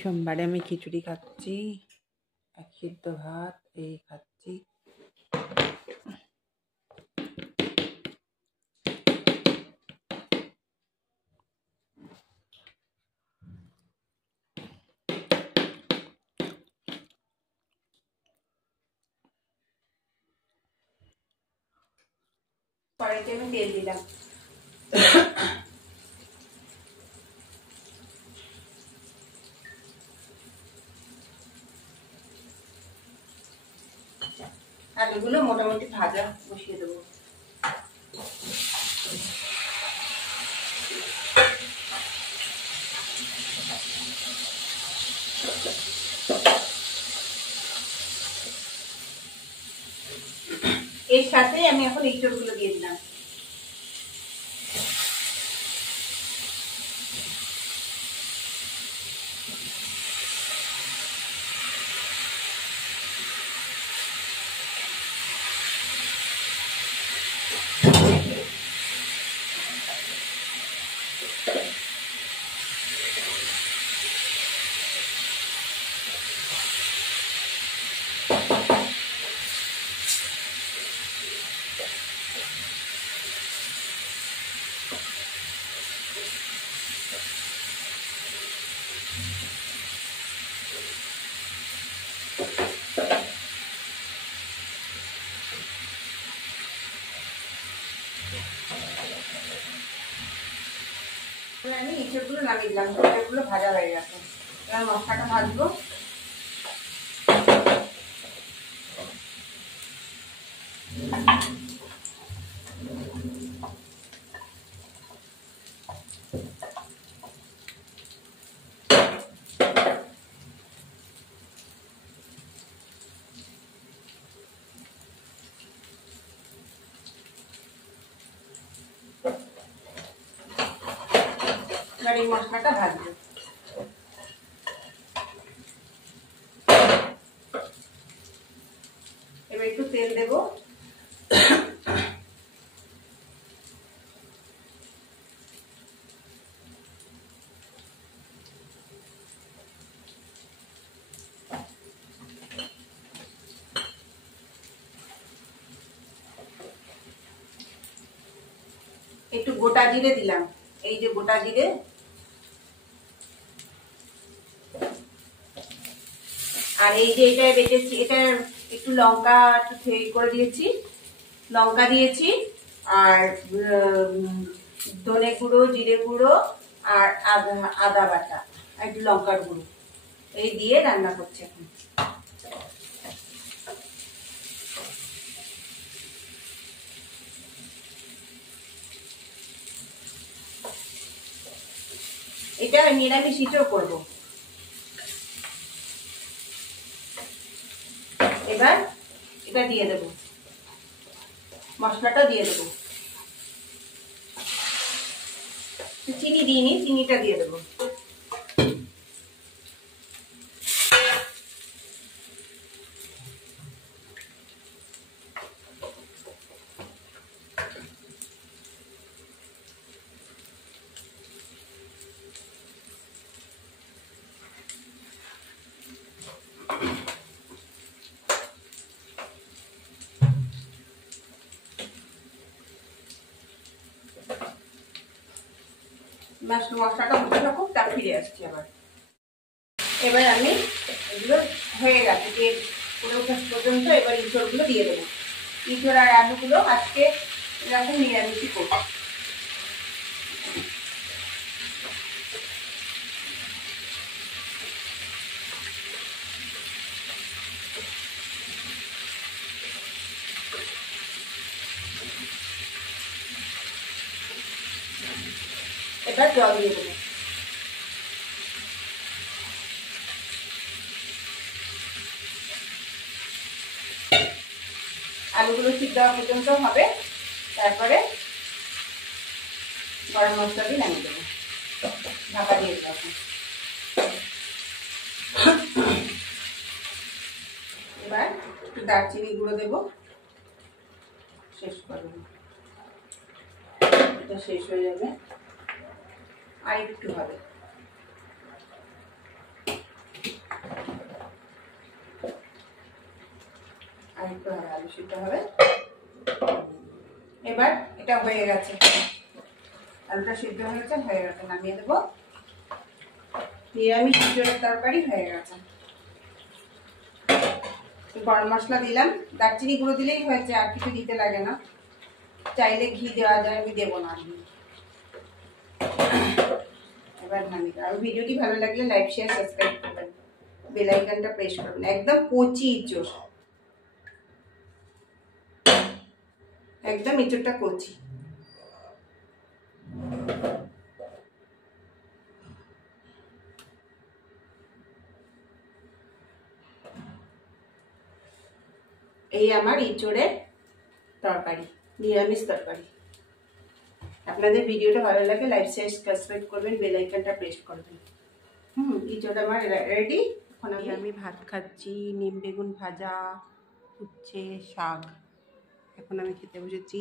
সোমবারে আমি খিচুড়ি খাচ্ছি, এক সিদ্ধ ভাত এই খাচ্ছি। কড়াইতে আমি তেল দিলাম। আলুগুলো মোটামুটি ভাজা বসিয়ে দেবো। এর সাথে আমি এখন এঁচড়গুলো দিয়ে দিলাম। আমি এঁচড়গুলো নামিয়ে দিলাম, এঁচড়গুলো ভাজা হয়ে গেছে। এবার মশলাটা ভাজবো। এবার এই মশলাটা ভাজবো। এবার একটু তেল দেবো। একটু গোটা জিরে দিলাম, এই যে গোটা জিরে। আর এই যে এটা বেটেছি, এটা একটু লঙ্কা একটু করে দিয়েছি, লঙ্কা দিয়েছি। আর ধনে গুঁড়ো, জিরে গুঁড়ো আর আদা বাটা, একটু লঙ্কার গুঁড়ো, এই দিয়ে রান্না করছি এখন। এটা নিরামিষ এঁচড় করবো। এবার এটা দিয়ে দেবো, মশলাটা দিয়ে দেবো। চিনি দিইনি, চিনিটা দিয়ে দেবো। মশলাটা হতে থাকুক, তা ফিরে আসছি আবার। এবার আমি এগুলো হয়ে গেছে, তেল পুরো ওঠা পর্যন্ত এবার ইঁচড়গুলো দিয়ে দেবো। ইঁচড় আর আলুগুলো আজকে এরকম নিরামিষই করবো। এবার জল দিয়ে দেবো। আলুগুলো সিদ্ধ হওয়া পর্যন্ত হবে, তারপরে গরম মশলা দিয়ে নামিয়ে দেবো, ঢাকা দিয়ে দেবো। এবার একটু দারচিনি গুঁড়ো দেবো, শেষ করবো। এটা শেষ হয়ে যাবে, আর একটু হবে। হবে, আলু সিদ্ধ হবে। এবার এটা হয়ে গেছে, আলুটা সিদ্ধ হয়ে গেছে, নামিয়ে দেবো। নিরামিষ ইঁচড়ের তরকারি হয়ে গেছে। গরম মশলা দিলাম, দারচিনি গুঁড়ো দিলেই হয়েছে, আর কিছু দিতে লাগে না। চাইলে ঘি দেওয়া যায়, আমি দেবো না। এবার নামিয়ে, আর ভিডিওটি ভালো লাগলে লাইক শেয়ার সাবস্ক্রাইব করবেন, বেল আইকনটা প্রেস করবেন। একদম কচি ইঁচড়, একদম ইঁচড়টা কচি। এই আমার ইঁচড়ের তরকারি, নিরামিষ তরকারি। আপনাদের ভিডিওটা ভালো লাগে লাইক শেয়ার সাবস্ক্রাইব করবেন, বেল আইকনটা প্রেস করবেন। ইঁচড় আমার রেডি। এখন আমি ভাত খাচ্ছি, নিম বেগুন ভাজা, উচ্ছে, শাক। এখন আমি খেতে বসেছি।